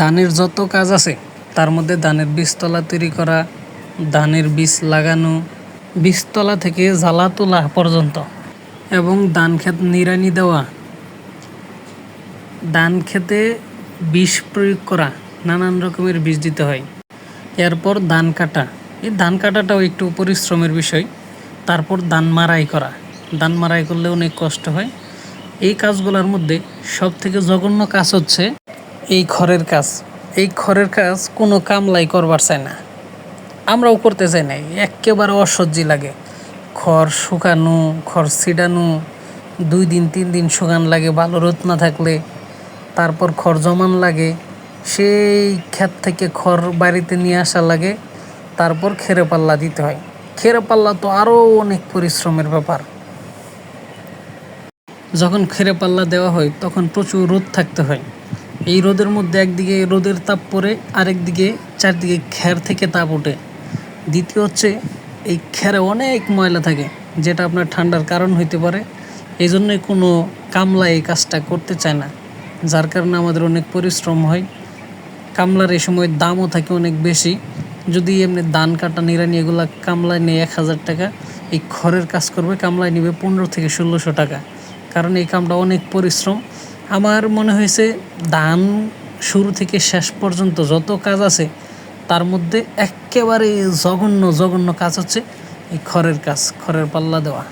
ধানের যত কাজ আছে তার মধ্যে ধানের বীজতলা তৈরি করা, ধানের বীজ লাগানো, বীজতলা থেকে জ্বালা তোলা পর্যন্ত এবং ধান ক্ষেত নিড়ানি দেওয়া, ধান খেতে বিষ প্রয়োগ করা, নানান রকমের বিষ দিতে হয়। এরপর ধান কাটা, এই ধান কাটাটাও একটু পরিশ্রমের বিষয়। তারপর ধান মাড়াই করা, ধান মাড়াই করলে অনেক কষ্ট হয়। এই কাজগুলোর মধ্যে সব থেকে জঘন্য কাজ হচ্ছে এই খড়ের কাজ। এই খড়ের কাজ কোনো কামলাই করবার চায় না, আমরাও করতে চাই না, একেবারে অসহ্য লাগে। খড় শুকানো, খড় ছিটানো, 2 দিন 3 দিন শুকান লাগে ভালো রোদ না থাকলে। তারপর খড় জমান লাগে, সেই ক্ষেত থেকে খড় বাড়িতে নিয়ে আসা লাগে। তারপর খেরে পাল্লা দিতে হয়। খেরে পাল্লা তো আরও অনেক পরিশ্রমের ব্যাপার। যখন খেরে পাল্লা দেওয়া হয় তখন প্রচুর রোদ থাকতে হয়। এই রোদের মধ্যে একদিকে রোদের তাপ পড়ে, আরেকদিকে চারদিকে খের থেকে তাপ ওঠে। দ্বিতীয় হচ্ছে এই খেরে অনেক ময়লা থাকে, যেটা আপনার ঠান্ডার কারণ হইতে পারে। এই জন্যই কোনো কামলা এই কাজটা করতে চায় না, যার কারণে আমাদের অনেক পরিশ্রম হয়। কামলার এই সময় দামও থাকে অনেক বেশি। যদি এমনি ধান কাটা নিড়ানি এগুলা কামলায় নেয় 1000 টাকা, এই খড়ের কাজ করবে কামলায় নেবে 15 থেকে 1600 টাকা। কারণ এই কামটা অনেক পরিশ্রম। আমার মনে হয়েছে ধান শুরু থেকে শেষ পর্যন্ত যত কাজ আছে তার মধ্যে একেবারে জঘন্য কাজ হচ্ছে এই খড়ের কাজ, খড়ের পাল্লা দেওয়া।